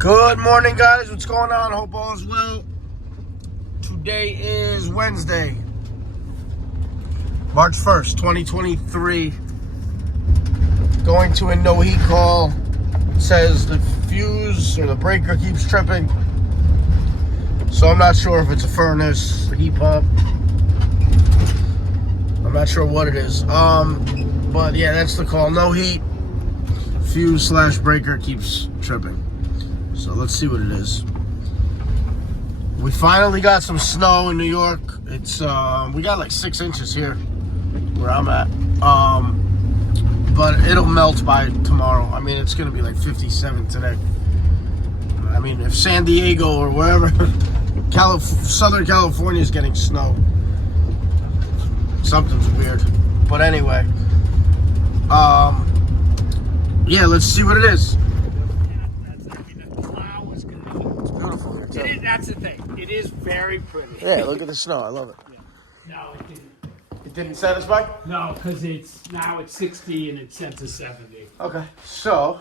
Good morning, guys. What's going on? Hope all is well. Today is Wednesday, March 1st, 2023. Going to a no heat call. Says the fuse or the breaker keeps tripping. So I'm not sure if it's a furnace, a heat pump. I'm not sure what it is. But yeah, that's the call. No heat. Fuse / breaker keeps tripping. So let's see what it is. We finally got some snow in New York. It's we got like 6 inches here where I'm at. But it'll melt by tomorrow. I mean, it's gonna be like 57 today. I mean, if San Diego or wherever, Southern California is getting snow, something's weird. But anyway, yeah, let's see what it is. That's the thing. It is very pretty. Yeah, look at the snow. I love it. Yeah. No, it didn't. It didn't satisfy? No, because now it's 60 and it's set to 70. Okay, so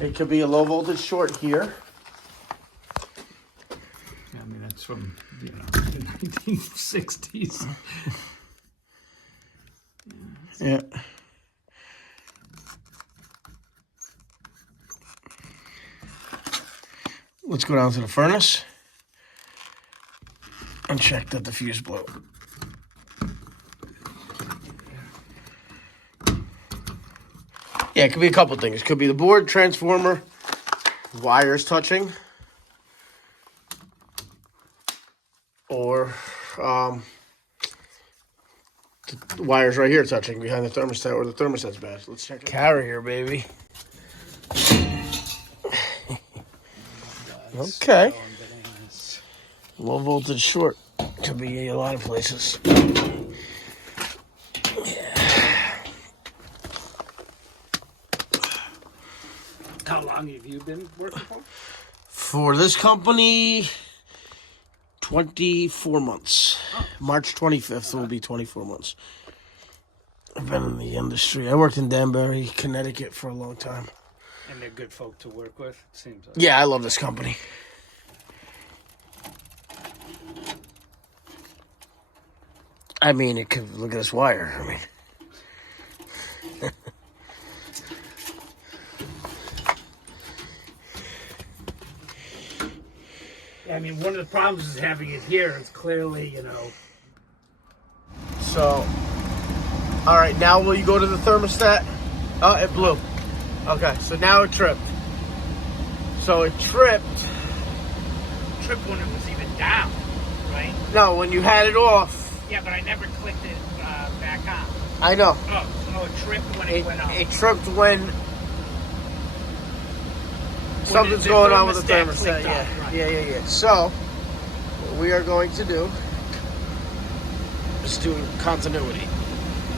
it could be a low voltage short here. I mean, that's from the 1960s. Yeah. Let's go down to the furnace and check that the fuse blew. Yeah, it could be a couple things. It could be the board, transformer, wires touching, or the wires right here touching behind the thermostat, or the thermostat's bad. Let's check it. Carrier, baby. Okay. Low voltage short could be a lot of places. How long have you been working for? For this company, 24 months. March 25th will be 24 months. I've been in the industry. I worked in Danbury, Connecticut for a long time. And they're good folk to work with, seems like. Yeah, I love this company. I mean, it could look at this wire. I mean, I mean, one of the problems is having it here. It's clearly, so. All right, now will you go to the thermostat? Oh, it blew. Okay, so now it tripped. So it tripped. Tripped when it was even down, right? No, when you had it off. Yeah, but I never clicked it back on. I know. Oh, so it tripped when it went off. It tripped when something's going on with the thermostat. Yeah. Right. Yeah. So, what we are going to do is do continuity.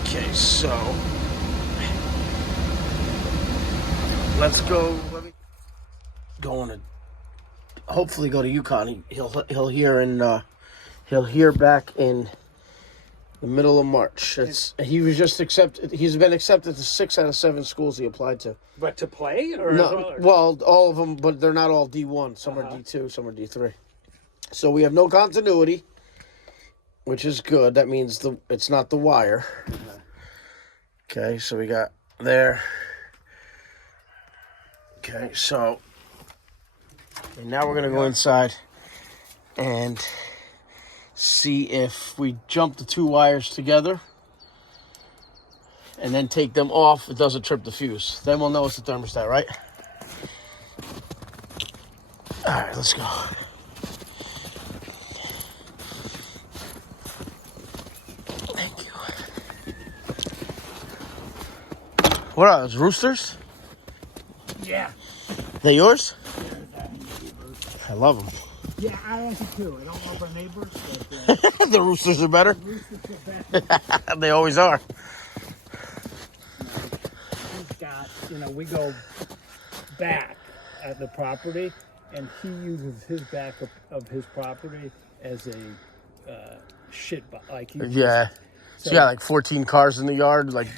Okay, so let's go. Let me go on and hopefully go to UConn. He'll hear back in the middle of March. He was just accepted. He's been accepted to 6 out of 7 schools he applied to. But to play or No, well, all of them, but they're not all D1. Some are D2, some are D3. So we have no continuity, which is good. That means it's not the wire. Okay, so we got there. Okay, so and now we're gonna go inside and see if we jump the 2 wires together and then take them off. It doesn't trip the fuse. Then we'll know it's the thermostat, right? All right, let's go. Thank you. What are those, roosters? Yeah. They yours? I love them. Yeah, I like it too. I don't love our neighbors, but The roosters are better. the roosters are better. They always are. He's got, we go back at the property, and he uses his back of his property as a shit, like he Yeah. So you got like 14 cars in the yard, like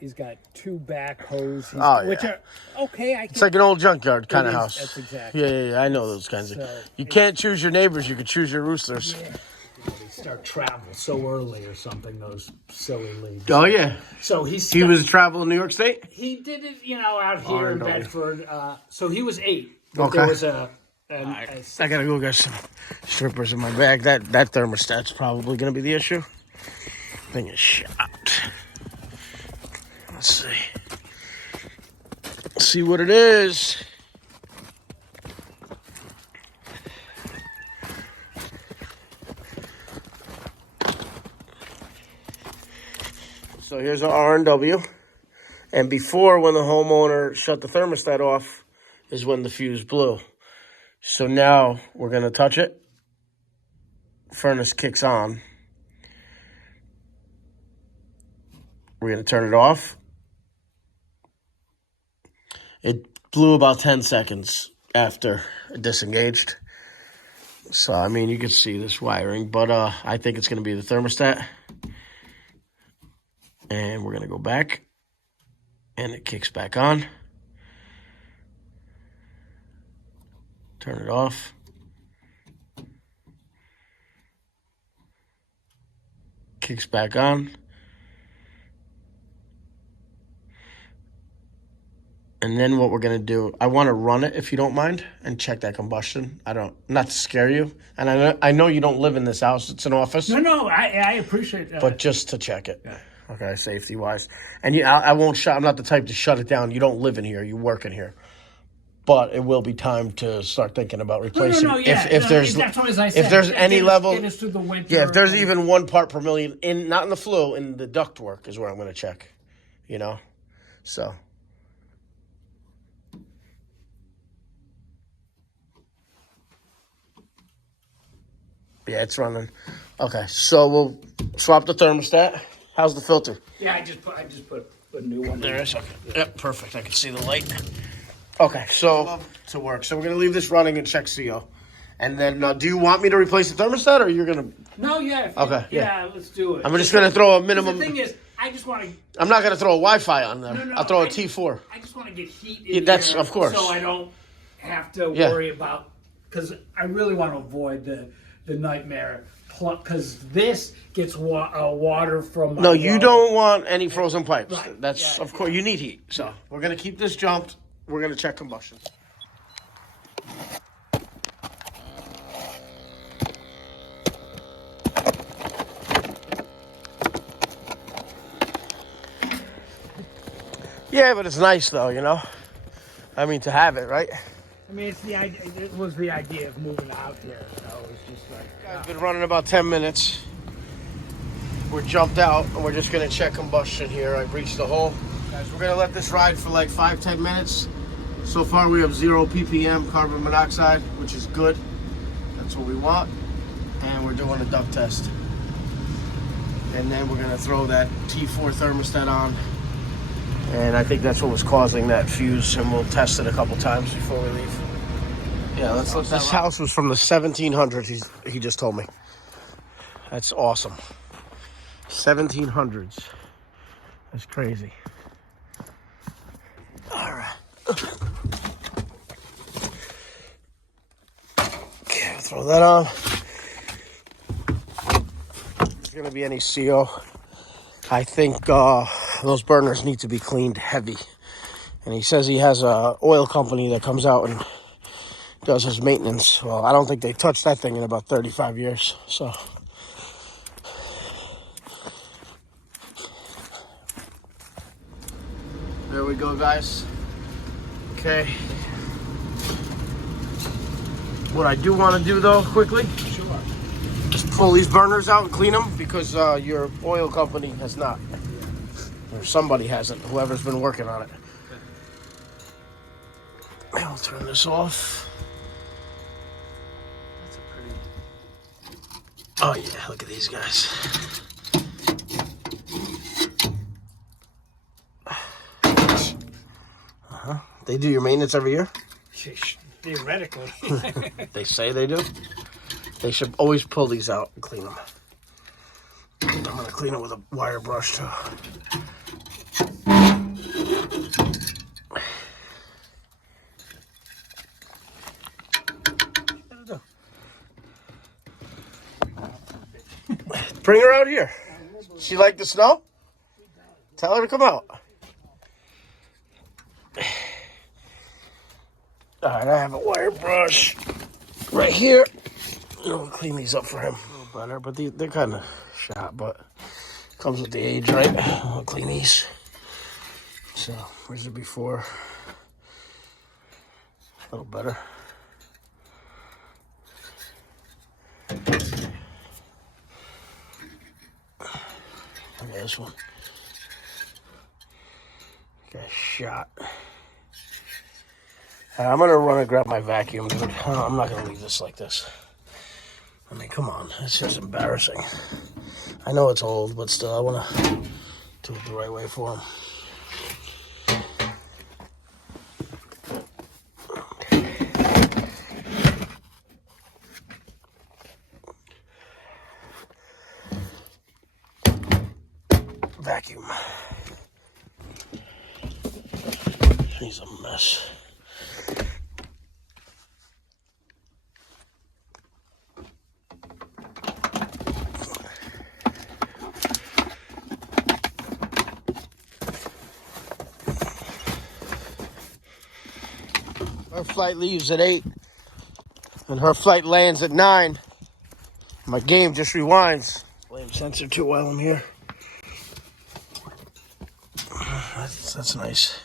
he's got 2 backhoes, which are okay. It's like an old junkyard kind of house. That's exactly. Yeah. I know those kinds of. So You can't choose your neighbors. You can choose your roosters. Yeah. They start travel so early or something. Those silly leagues. Oh yeah. So he was traveling in New York State. He did it, out here in Bedford. So he was 8. But Okay. There was I gotta go get some strippers in my bag. That thermostat's probably gonna be the issue. Thing is shot. Let's see. See what it is. So here's our R&W. And before, when the homeowner shut the thermostat off, is when the fuse blew. So now we're going to touch it. Furnace kicks on. We're going to turn it off. It blew about 10 seconds after it disengaged. So, I mean, you can see this wiring. But I think it's going to be the thermostat. And we're going to go back. And it kicks back on. Turn it off. Kicks back on. And then what we're going to do, I want to run it, if you don't mind, and check that combustion. Not to scare you. And I know you don't live in this house. It's an office. No, I appreciate that. But just to check it. Yeah. Okay, safety-wise. And I won't shut. I'm not the type to shut it down. You don't live in here. You work in here. But it will be time to start thinking about replacing. If there's any level, get us through the winter. Yeah, if there's even 1 part per million not in the flue, in the ductwork is where I'm going to check. So. Yeah, it's running. Okay, so we'll swap the thermostat. How's the filter? Yeah, I just put a new one There it is. Okay. Yep, perfect. I can see the light. Okay, so to work. So we're gonna leave this running and check CO, and then do you want me to replace the thermostat, or you're gonna? No, yeah. Okay, yeah, let's do it. I'm just gonna throw a minimum. The thing is, I just want to. I'm not gonna throw a Wi-Fi on there. No, I'll throw a T4. I just want to get heat in That's here, of course. so I don't have to worry about, because I really want to avoid the nightmare. Because this gets water from my No, you well. don't want any frozen pipes. Right. That's of course you need heat. So we're gonna keep this jumped. We're gonna check combustion. Yeah, but it's nice though, I mean, to have it, right? I mean, it was the idea of moving out here. It's just like I've been running about 10 minutes. We're jumped out, and we're just gonna check combustion here. I breached the hole. Guys, we're gonna let this ride for like 5-10 minutes. So far, we have 0 ppm carbon monoxide, which is good. That's what we want. And we're doing a duct test. And then we're gonna throw that T4 thermostat on. And I think that's what was causing that fuse, and we'll test it a couple times before we leave. Yeah, let's let that. This house was from the 1700s, he just told me. That's awesome. 1700s. That's crazy. All right. Okay, I'll throw that on. There's going to be any CO. I think those burners need to be cleaned heavy. And he says he has a oil company that comes out and does his maintenance. Well, I don't think they touched that thing in about 35 years. So there we go, guys. Okay. What I do want to do, though, quickly, just pull these burners out and clean them, because your oil company has not. Or somebody hasn't, whoever's been working on it. I'll turn this off. That's a pretty... Oh yeah, look at these guys. They do your maintenance every year? Theoretically. They say they do. They should always pull these out and clean them. I'm gonna clean it with a wire brush too. Bring her out here. She like the snow? Tell her to come out. Alright, I have a wire brush right here. I'll clean these up for him. A little better, but they're kind of shot, but comes with the age, right? I'll clean these. So, where's it before? A little better. Okay, this one. Got shot. I'm gonna run and grab my vacuum, dude. I'm not gonna leave this like this. I mean, come on. It's just embarrassing. I know it's old, but still, I wanna do it the right way for him. Vacuum. He's a mess. Her flight leaves at 8, and her flight lands at 9. My game just rewinds. Flame sensor too while I'm here. That's nice.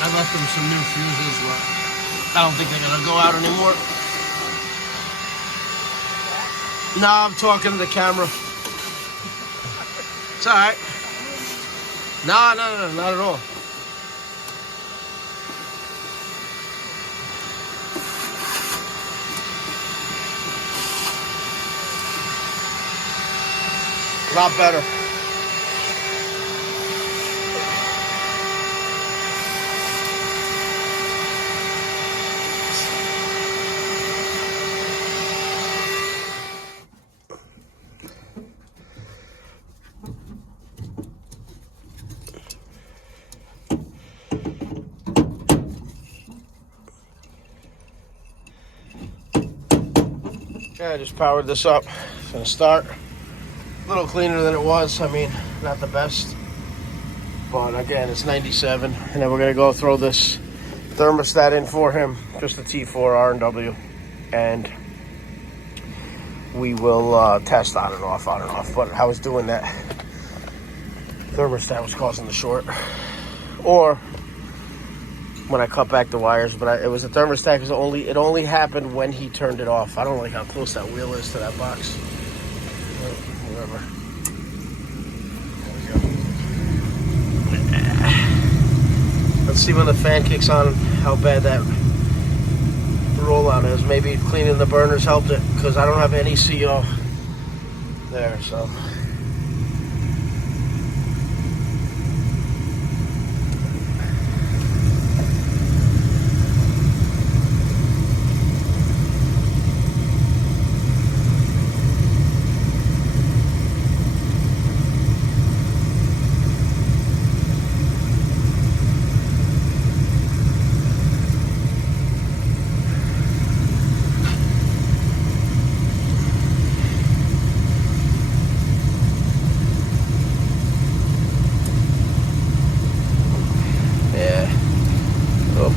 I left them some new fuses, but I don't think they're gonna go out anymore. No, I'm talking to the camera. It's all right. No, not at all. A lot better. Yeah, I just powered this up. It's gonna start. A little cleaner than it was. I mean, not the best. But again, it's 97. And then we're gonna go throw this thermostat in for him. Just a T4 R&W. And we will test on and off. But I was doing that. Thermostat was causing the short. Or when I cut back the wires, but it was a thermostat because it only happened when he turned it off. I don't like how close that wheel is to that box. Whatever. There we go. Let's see when the fan kicks on how bad that rollout is. Maybe cleaning the burners helped it because I don't have any CO there, so.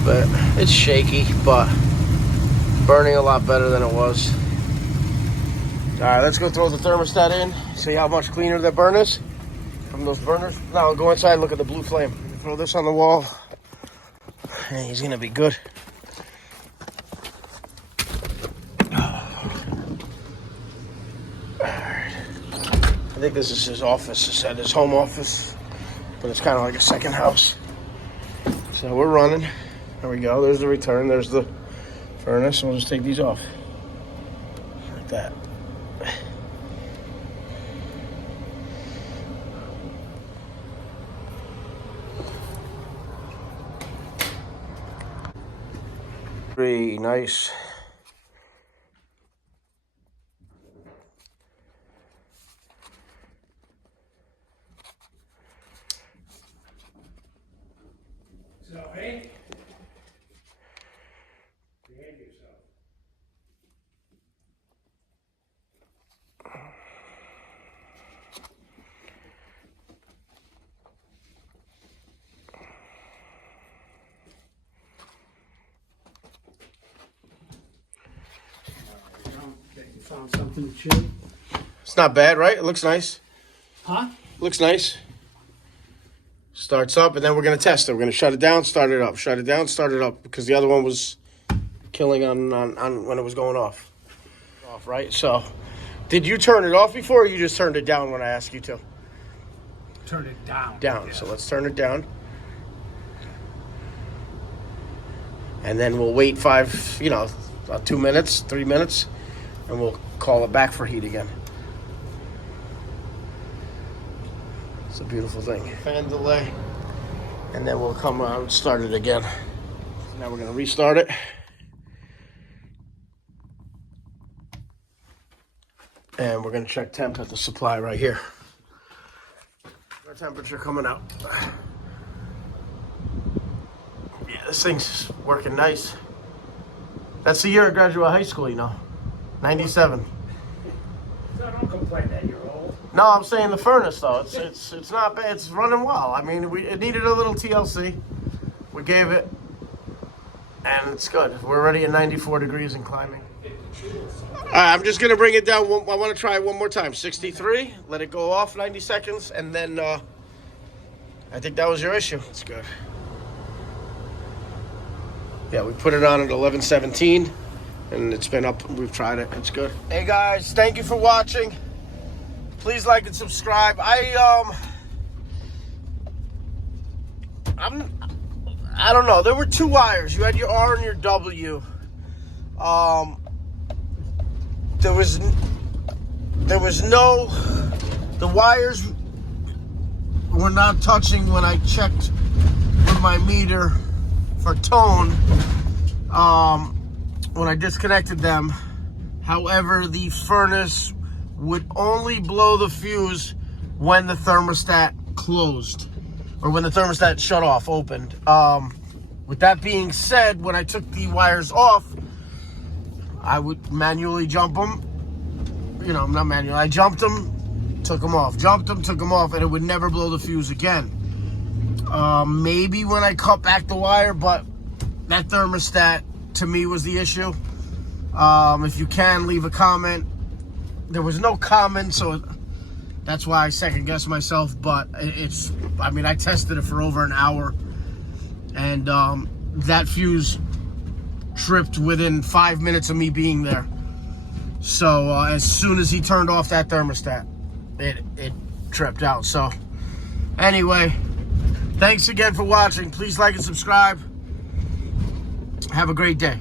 But it's shaky, but burning a lot better than it was. All right, let's go throw the thermostat in, see how much cleaner the burn is from those burners. Now I'll go inside and look at the blue flame. Throw this on the wall and he's gonna be good. Alright. I think this is his office. It's at his home office, but it's kind of like a second house. So we're running. There we go. There's the return. There's the furnace. We'll just take these off. Like that. Pretty nice. So, hey, behave yourself. Okay, you found something to chew? It's not bad, right? It looks nice. Huh? Looks nice. Starts up, and then we're going to test it. We're going to shut it down, start it up. Shut it down, start it up. Because the other one was killing on when it was going off. Off, right? So, did you turn it off before, or you just turned it down when I asked you to? Turn it down. Down. Yeah. So let's turn it down. And then we'll wait 2 minutes, 3 minutes, and we'll call it back for heat again. It's a beautiful thing. Fan delay. And then we'll come out and start it again. So now we're going to restart it. And we're going to check temp at the supply right here. Our temperature coming out. Yeah, this thing's working nice. That's the year I graduated high school, 97. So don't complain that you're old. No, I'm saying the furnace though. It's not bad. It's running well. I mean, it needed a little TLC. We gave it, and it's good. We're already at 94 degrees and climbing. All right, I'm just gonna bring it down. I want to try it one more time. 63. Let it go off 90 seconds, and then I think that was your issue. It's good. Yeah, we put it on at 11:17, and it's been up. We've tried it. It's good. Hey guys, thank you for watching. Please like and subscribe. I don't know. There were two wires. You had your R and your W. There was no. The wires were not touching when I checked with my meter for tone. When I disconnected them. However, the furnace would only blow the fuse when the thermostat closed, or when the thermostat shut off, opened. With that being said, when I took the wires off, I would manually jump them. Not manually. I jumped them, took them off. Jumped them, took them off, and it would never blow the fuse again. Maybe when I cut back the wire, but that thermostat, to me, was the issue. If you can, leave a comment. There was no comment, so that's why I second-guessed myself. But I tested it for over an hour, and that fuse tripped within 5 minutes of me being there. So as soon as he turned off that thermostat, it tripped out. So anyway, thanks again for watching. Please like and subscribe. Have a great day.